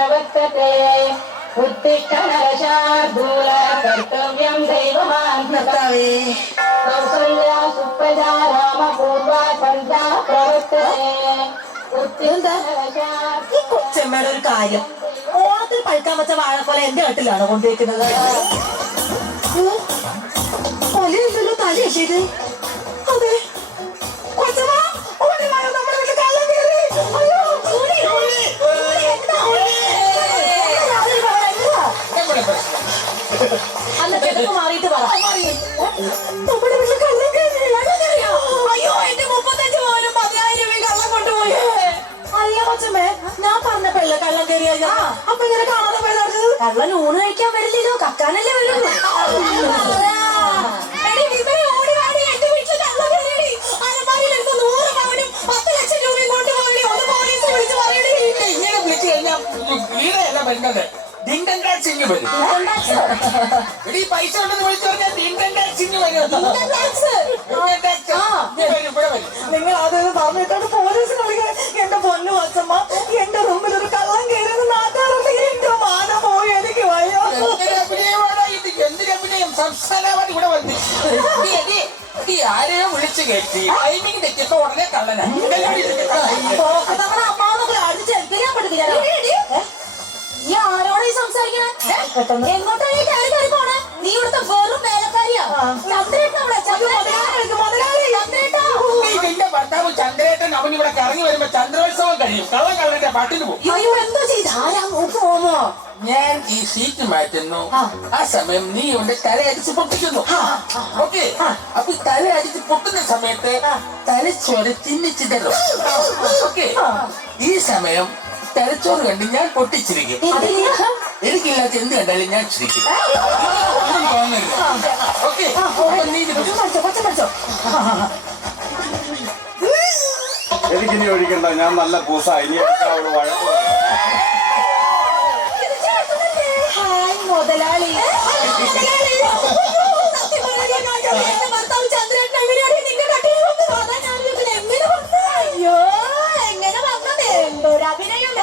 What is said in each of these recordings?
प्रवर्तते उत्तिष्ठ नरशार्दूल कर्तव्यं दैवमान्धवे कौसल्या सुप्रजा रामपूर्वा सन्ध्या प्रवर्तते उत्तिष्ठ नरशार्दूल. ഈ കൊച്ചമ്മയുടെ ഒരു കാര്യം, ഓണത്തിൽ പഴുക്കാൻ വെച്ച വാഴക്കൊല എന്റെ വീട്ടിലാണ് കൊണ്ടുവയ്ക്കുന്നത്. കൊലയുണ്ടല്ലോ തലയത്. അതെ കൊച്ചമ്മ, ഓടി വായോ, നമ്മുടെ വീട്ടിൽ കള്ളം കയറി. അയ്യോ, ഓടി, ഓടി, ഓടി, എന്താ ഓടി? അല്ല കിടക്ക് മാറിയിട്ട് പറ. നമ്മുടെ വീട്ടിൽ കള്ളം കയറി. അയ്യോ, എന്റെ 35 പവനും 10,000 രൂപയും കള്ളം കൊണ്ടുപോയി. അല്ല കൊച്ചമ്മേ, ഞാൻ പറഞ്ഞപ്പോഴല്ലേ കള്ളം കയറിയ. അപ്പൊ ഇങ്ങനെ കാണാതെ പോയത്. കള്ളൻ ഊണ് കഴിക്കാൻ വരില്ലല്ലോ, കക്കാനല്ലേ വരുള്ളൂ. പൈസ ഉണ്ടെന്ന് വിളിച്ചു പറഞ്ഞാൽ നിങ്ങൾ അതൊന്ന് പറഞ്ഞിട്ടാണ് പോലീസിന് വിളിക്കാൻ. എന്റെ പൊന്നു വച്ചമ്മ, എന്റെ റൂമിൽ ഒരു കള്ളം കയറുന്ന നാട്ടുകാരുടെ എന്റെ മാനം പോയി. എനിക്ക് വയ്യോ. എന്തിനഭിനയം സംസ്ഥാനമാണ് ഇവിടെ വന്നു. ആരെയോ വിളിച്ചു കയറ്റി ടൈമിങ് തെറ്റിയപ്പോ ഉടനെ കള്ളനാണ്. നമ്മുടെ അമ്മാവൊക്കെ അടിച്ചേൽപ്പിക്കാൻ പറ്റുന്നില്ല. നീ ആരോടാ ഈ സംസാരിക്കണേ? എങ്ങോട്ടാണ് ഈ കയറി കയറി പോണേ? നീ ഇവിടുത്തെ വെറും വേലക്കാരിയാ. നിന്റെ ഭർത്താവ് ചന്ദ്രേട്ടൻ അവൻ ഇവിടെ കറങ്ങി വരുമ്പോ ചന്ദ്രോത്സവം കഴിയും. കള്ളം കള്ളന്റെ പാട്ടിന് പോകും. അയ്യോ, എന്തോ ചെയ്താരാ നോക്കുമോ? ഞാൻ ഈ സീറ്റ് മാറ്റുന്നു, ആ സമയം നീ ഇവിടെ തല അടിച്ച് പൊട്ടിക്കുന്നു. ഓക്കെ, അപ്പൊ തല അടിച്ച് പൊട്ടുന്ന സമയത്ത് തലച്ചോറ് ചിന്നിച്ചിതല്ലോ. ഓക്കെ, ഈ സമയം തലച്ചോറ് കണ്ട് ഞാൻ പൊട്ടിച്ചിരിക്കും. എനിക്കില്ലാത്ത എന്ത് കണ്ടാലും ഞാൻ ചിരിക്കും. ഒന്നും തോന്നരുത്. ഓക്കെ, നീ എനിക്കിനി ഒഴിക്കണ്ട, ഞാൻ നല്ല പൂസ. ഇനി വഴക്ക് മുതലാളി. അയ്യോ, എങ്ങനെ വന്നത്? എന്തൊരഭിനയം.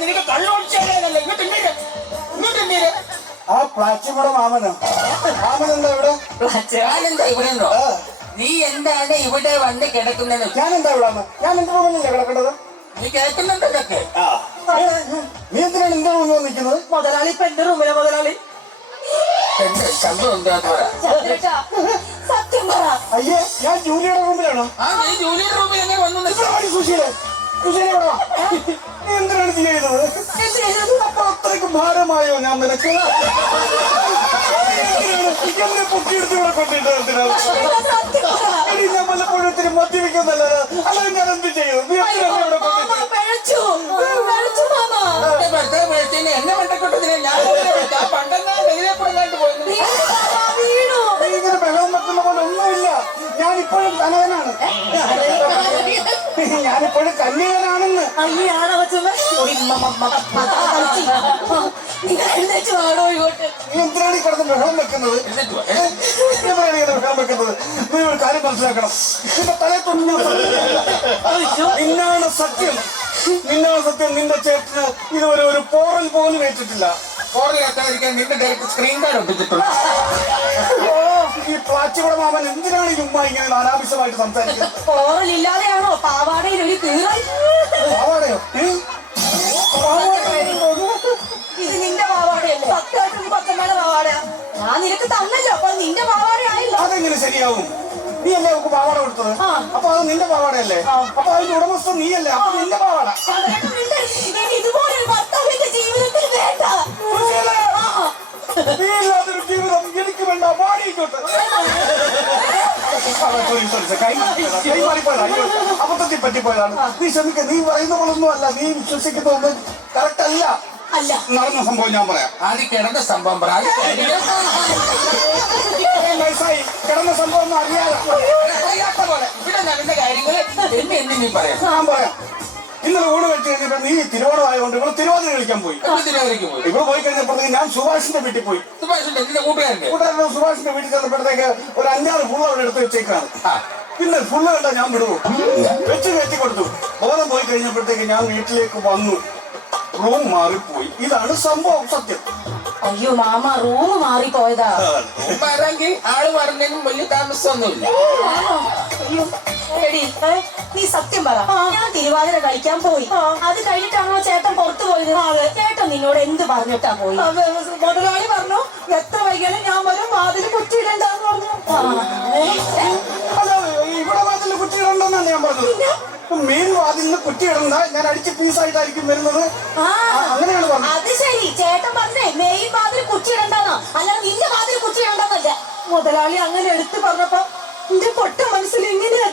നിനക്ക് കള്ളോടിച്ചാലല്ല ഇങ്ങോട്ട് ആ പ്ലാച്ചിമട മാമനോ? മാമനെന്താ ഇവിടെ? ഞാനെന്താ ഇവിടെ? നീ എന്താണ് ഇവിടെ വന്ന് കിടക്കുന്നത്? ഞാനെന്താ ഇവിടെ? ഞാൻ എന്റെ റൂമിലല്ലേ കിടക്കേണ്ടത്? നീ കേൾക്കുന്നുണ്ടൊക്കെ. നീ എന്തിനാണ് എന്റെ റൂമിൽ നിൽക്കുന്നത്? മുതലാളി ഇപ്പൊ എന്റെ റൂമിലെ മുതലാളി. എന്റെ ശബ്ദം എന്താന്ന് പറ. സത്യം പറ. അയ്യേ, ഞാൻ ജൂലിയുടെ റൂമിലാണോ? നീ ജൂലിയുടെ റൂമിൽ എങ്ങനെ വന്നു? സുശീല, സുശീല ഇവിടെ വാ. നീ എന്തിനാണ് ചെയ്തത്? അപ്പൊ അത്രയ്ക്ക് ഭാരമായോ ഞാൻ നിനക്ക്? എന്നെ പൊക്കിയെടുത്ത് ഇവിടെ കൊണ്ടിട്ട് ഞാൻ വല്ലപ്പോഴും ഇത്തിരി മദ്യപിക്കുന്നല്ലത്. അല്ലാതെ ഞാൻ എന്ത് ചെയ്യും? നീ എന്തിനാണ് ഇവിടെ കൊണ്ടിട്ട്? എന്നെ മണ്ടക്കൊട്ടതിനെ ഞാൻ പണ്ടെന്നാ വെയിലേക്കൂടെ പോയിരുന്നു. നീ ഇങ്ങനെ ബഹളം വെക്കുന്ന പോലെ ഒന്നുമില്ല. ഞാനിപ്പോഴും കനകനാണ്. ഞാനിപ്പോഴും കന്യകനാണെന്ന്. അയ്യാണ് നീ എന്തിനാണ് ഈ കിടന്ന് ബഹളം വെക്കുന്നത്? എന്തിനാണ് ഇങ്ങനെ ബഹളം വെക്കുന്നത്? നീ ഒരു കാര്യം മനസ്സിലാക്കണം. നിന്റെ തലേ തൊന്നും നിന്നാണ് സത്യം. നിന്നാണ് സത്യം. നിന്റെ ചേട്ടന് ഇതുവരെ ഒരു പോറൽ പോലും ഏറ്റിട്ടില്ല. പോറലെത്താതിരിക്കാൻ നിന്റെ ഡയറക്റ്റ് സ്ക്രീൻ കാർഡ് ഒട്ടിച്ചിട്ടുണ്ട്. ഈ പ്ലാച്ചിമട മാമൻ എന്തിനാണ് ചുമ്മാ ഇങ്ങനെ അനാവശ്യമായിട്ട് സംസാരിക്കുന്നത്? പോറലില്ലാതെയാണോ പാവാടയിൽ ഒരു കീറൽ? പാവാടയോ? ഇത് നിന്റെ പാവാടയല്ലേ? സത്യമായിട്ട് നീ പച്ചമ്മയുടെ പാവാടയാ. ഞാൻ നിനക്ക് തന്നല്ലോ, അപ്പൊ നിന്റെ പാവാടയായില്ല. അതെങ്ങനെ ശരിയാവും? നീ അല്ലേ നമുക്ക് പാവാട കൊടുത്തത്? അപ്പൊ അത് നിന്റെ പാവാടയല്ലേ? അപ്പൊ അതിന്റെ ഉടമസ്ഥൻ നീയല്ലേ? അപ്പൊ നിന്റെ പാവാട. ഇതുപോലൊരു ഭർത്താവിന്റെ ജീവിതത്തിൽ വേണ്ട. നീ ഇല്ലാത്തൊരു ജീവിതം എനിക്ക് വേണ്ട. പാടിയിക്കോട്ടെ. അബദ്ധത്തിൽ പറ്റിപ്പോയതാണ്. നീ ക്ഷമിക്ക. നീ പറയുന്ന പോലൊന്നും അല്ല. നീ വിശ്വസിക്കുന്നതൊന്നും കറക്റ്റ് അല്ല. അല്ല, നടന്ന സംഭവം ഞാൻ പറയാം. ആദ്യം കിടന്ന സംഭവം പറ. വയസ്സായി കിടന്ന സംഭവം ഒന്നും അറിയാതെ അറിയാത്ത പോലെ ഇവിടെ നടന്ന കാര്യങ്ങൾ എന്നെ നീ പറയാം. ഞാൻ പറയാം. ഇന്നലെ ഊണ് വെച്ച് കഴിഞ്ഞപ്പോ നീ തിരുവോണമായതുകൊണ്ട് ഇവിടെ തിരുവാതിര കളിക്കാൻ പോയി. തിരുവാതിരക്ക് പോയി. ഇവിടെ പോയി കഴിഞ്ഞപ്പോഴത്തേക്ക് ഞാൻ സുഭാഷിന്റെ വീട്ടിൽ പോയി. സുഭാഷിന്റെ എന്റെ കൂട്ടുകാരന്റെ കൂട്ടുകാരൻ സുഭാഷിന്റെ വീട്ടിൽ ചെന്നപ്പോഴത്തേക്ക് ഒരു 5-6 ഫുള്ള് അവിടെ എടുത്ത് വെച്ചേക്കാണ്. പിന്നെ ഫുള്ള് കണ്ട ഞാൻ വിടുവോ വെച്ച് കയറ്റി കൊടുത്തു. ബോധം പോയി കഴിഞ്ഞപ്പോഴത്തേക്ക് ഞാൻ വീട്ടിലേക്ക് വന്നു. റൂം മാറിപ്പോയി. ഇതാണ് സംഭവം, സത്യം. അയ്യോ മാമ റൂം മാറിപ്പോയതാ. മാറാങ്കിൽ ആള് പറഞ്ഞതിനും വലിയ താമസമൊന്നുമില്ല. അയ്യോ എടി നീ സത്യം പറ. ഞാൻ തിരുവാതിര കളിക്കാൻ പോയി. അത് കഴിഞ്ഞിട്ടാണോ ചേട്ടൻ പുറത്തു പോയത്? ചേട്ടൻ നിന്നോട് എന്ത് പറഞ്ഞിട്ടാ പോയി? മുതലാളി പറഞ്ഞു എത്ര വൈകിയാലും ഞാൻ വരും, വാതിൽ കുറ്റിയിടണ്ടെന്ന് പറഞ്ഞു. അല്ല, ഇവിടെ വാതിൽ കുറ്റിയിടണ്ടെന്നാണ് ഞാൻ പറഞ്ഞത്. മെയിൻ വാതിലിന് കുറ്റിയിടണ്ട, ഞാൻ അടിച്ച് പീസായിട്ടായിരിക്കും വരുന്നത്. അങ്ങനെയാണ് പറഞ്ഞത്. അത് ശരി, ചേട്ടൻ പറഞ്ഞേ മെയിൻ വാതിൽ കുറ്റിയിടണ്ടെന്നോ, അല്ലാതെ നിന്റെ വാതിൽ കുറ്റിയിടണ്ടെന്നല്ല. മുതലാളി അങ്ങനെ എടുത്തു പറഞ്ഞപ്പോ എന്റെ പൊട്ട മനസ്സിൽ ഇങ്ങനെയാ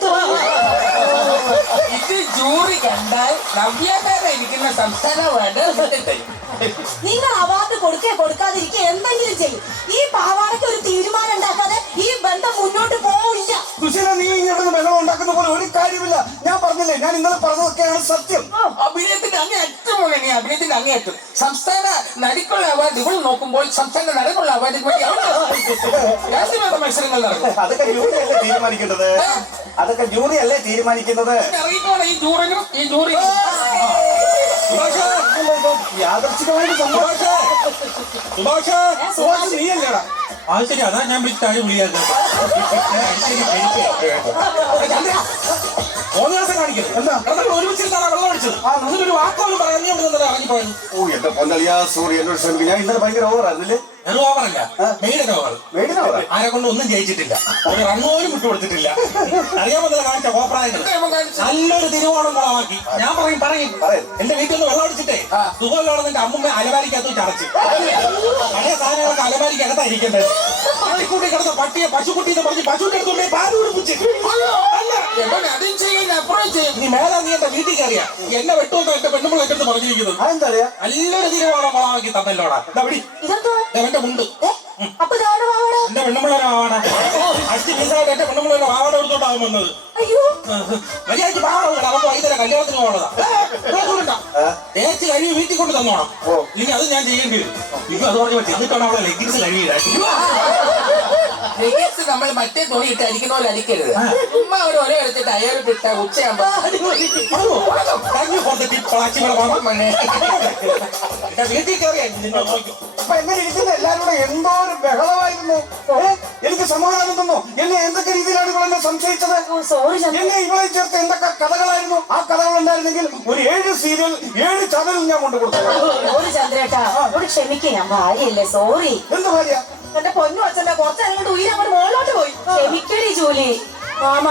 ഇത് ജൂറി കണ്ടാൽ നവ്യാകാരം ഇരിക്കുന്ന സംസ്ഥാന അവാർഡ് നിങ്ങൾ അവാർഡ് കൊടുക്കാതിരിക്കുക എന്തെങ്കിലും ചെയ്യും. ഈ പാവാടയ്ക്ക് ഒരു തീരുമാനം ഉണ്ടാക്കാതെ ഈ ബന്ധം മുന്നോട്ട് പോവില്ല. സുശീല, നീ ഇങ്ങനെ ബഹളം ഉണ്ടാക്കുന്ന പോലെ ഒരു കാര്യമില്ല. ഞാൻ പറഞ്ഞില്ലേ, ഞാൻ ഇന്നലെ പറഞ്ഞതൊക്കെയാണ് സത്യം. അഭിനയത്തിന്റെ അങ്ങേയറ്റം പോലെ നീ അഭിനയത്തിന്റെ അങ്ങേയറ്റം. സംസ്ഥാന നടിക്കുള്ള അവാർഡ് ഇവിടെ നോക്കുമ്പോൾ സംസ്ഥാന നടനുള്ള അവാർഡിന് വേണ്ടി രാഷ്ട്രീയ മത്സരങ്ങൾ നടക്കും. അതൊക്കെ ജൂറി അല്ലേ തീരുമാനിക്കേണ്ടത്? അതൊക്കെ ജൂറി അല്ലേ തീരുമാനിക്കുന്നത്? അറിയിക്കോളെ ഈ ജൂറിനും ഈ ജൂറി യാദർച്ഛികമായിട്ട് സുഭാഷ് നീയല്ലേടാ? ആ ശരി, അതാ ഞാൻ വിളിച്ചാണ് വിളിയാക്കുന്നത്. കാണിക്കരുത്. എന്താ ഒരുമിച്ചിരുന്നാണ് വെള്ളം ഒഴിച്ചത്. ഒരു വാക്കോട് പറയാൻ നീ ഇവിടെ ഇറങ്ങിപ്പോയത്. ഓ എന്റെ പൊന്നളിയാ, സോറി, എന്നോട് ക്ഷമിക്കും. ഞാൻ ഇന്നലെ ഭയങ്കര ഓവറായിരുന്നില്ലേ? ഞാൻ ഓവറല്ല, മെയിൻ്റെ ഓവർ. ആരെ കൊണ്ട് ഒന്നും ജയിച്ചിട്ടില്ല, ഒരു റണ്ണ് പോലും വിട്ടുകൊടുത്തിട്ടില്ല. അറിയാമെന്നല്ല കാണിച്ച കോപ്രായങ്ങൾ. നല്ലൊരു തിരുവോണം കുളമാക്കി. ഞാൻ പറയും എന്റെ വീട്ടിൽ നിന്ന് വെള്ളം അടിച്ചിട്ടേ സുഖമില്ലോടെ എന്റെ അമ്മൂമ്മ അലമാരിക്കകത്ത് ചടച്ച് പഴയ സാധനങ്ങളൊക്കെ അലമാരിക്കകത്താ ഇരിക്കേണ്ടത്. ആളിക്കൂട്ടി കിടന്ന പട്ടിയെ പശുക്കുട്ടി എന്ന് പറഞ്ഞ് പശുവിന്റെ അടുത്തുകൊണ്ട് പാല് കുടിപ്പിച്ച് നീ മേലാ നീ എന്റെ വീട്ടിൽ കയറിയാ എന്നെ വെട്ടുമെന്ന് എന്റെ പെണ്ണുമ്പോൾ എന്റെ അടുത്ത് പറഞ്ഞിരിക്കുന്നത്. നല്ലൊരു തിരുവോണം കുളമാക്കി തന്നല്ലോടാ. എന്റെ മുണ്ട് എന്റെ പെണ്ണുമ്പിള്ളേരെ വാവാട അടിച്ച് പീസായിട്ട് എന്റെ പെണ്ണുമ്പിള്ളേരെ വാവാട എടുത്തോണ്ടാവും വന്നത്. മര്യാദക്ക് പാവാട അവർക്ക് വൈകുന്നേരം കല്യാണത്തിന് പോകണതാ. തേച്ച് കഴുകി വീട്ടിൽ കൊണ്ട് തന്നോണം. ഇനി അത് ഞാൻ ചെയ്യേണ്ടി വരും. ഇപ്പൊ അത് പറഞ്ഞ ചെന്നിട്ടാണ് അവളെ ലെഗിൻസ് കഴുകിയില്ല. നമ്മൾ മറ്റേ തുണി ഇട്ട് അടിക്കുന്ന പോലെ അടിക്കരുത്. ഉമ്മ ഒരു ഒരേ എടുത്തിട്ട് അയാളിട്ട് ഉച്ചയാകുമ്പോ വീട്ടിൽ കയറിയാ അപ്പൊ എങ്ങനെ ഇരിക്കുന്ന എല്ലാരും കൂടെ എന്തോ ഒരു ബഹളമായിരുന്നു. എനിക്ക് സമാധാനം തന്നോ? എന്നെ എന്തൊക്കെ രീതിയിലാണ് ഇവളെന്നെ സംശയിച്ചത്? എന്നെ ഇവളെ ചേർത്ത് എന്തൊക്കെ കഥകളായിരുന്നു? ആ കഥകൾ ഉണ്ടായിരുന്നെങ്കിൽ ഒരു 7 സീരിയൽ 7 ചാനൽ ഞാൻ കൊണ്ടു കൊടുത്തു. ചന്ദ്രേട്ടാ ക്ഷമിക്ക, ഞാൻ ഭാര്യയല്ലേ, സോറി. എന്ത് ഭാര്യ? എന്റെ പൊന്നു അച്ഛന്റെ കുറച്ചങ്ങോട്ട് ഉയരങ്ങോട്ട് മുകളിലോട്ട് പോയി. ക്ഷമിക്കടി ജൂലി. മാമ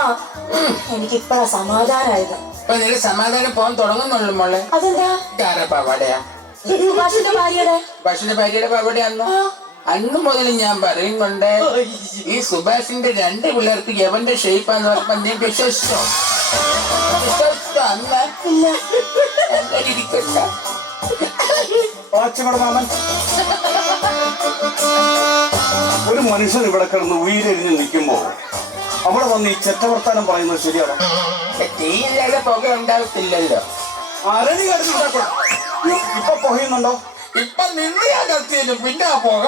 എനിക്കിപ്പഴാ സമാധാനായത്. ഇപ്പൊ നിന്റെ സമാധാനം പോകാൻ തുടങ്ങുന്നുള്ളു മോളെ. അതെന്താ? ആരാ പാവാടയാ? സുഭാഷിന്റെ ഭാര്യയുടെ. സുഭാഷിന്റെ ഭാര്യയുടെ പാവാടയാണോ? അന്ന് മുതൽ ഞാൻ പറയുന്നുണ്ട്, ഈ സുഭാഷിന്റെ 2 പിള്ളേർക്ക് യവന്റെ ഷേപ്പാന്ന് പറഞ്ഞപ്പോ നീ വിശ്വസിച്ചോ? അന്ന് ഇരിക്കട്ട മാമൻ, ഒരു മനുഷ്യൻ ഇവിടെ കിടന്ന് ഉയരെരിഞ്ഞ് നിൽക്കുമ്പോ അവിടെ വന്ന് ഈ ചെറ്റവർത്താനം പറയുന്നത് ശരിയാണോ? തീയില്ലാതെ പുക ഉണ്ടാകത്തില്ലല്ലോ. അരണി കടന്നുണ്ടാക്കണം. ഇപ്പൊ പുകയുന്നുണ്ടോ? ഇപ്പൊ നിന്നെയാ കത്തിയല്ലോ, പിന്നെ പുക.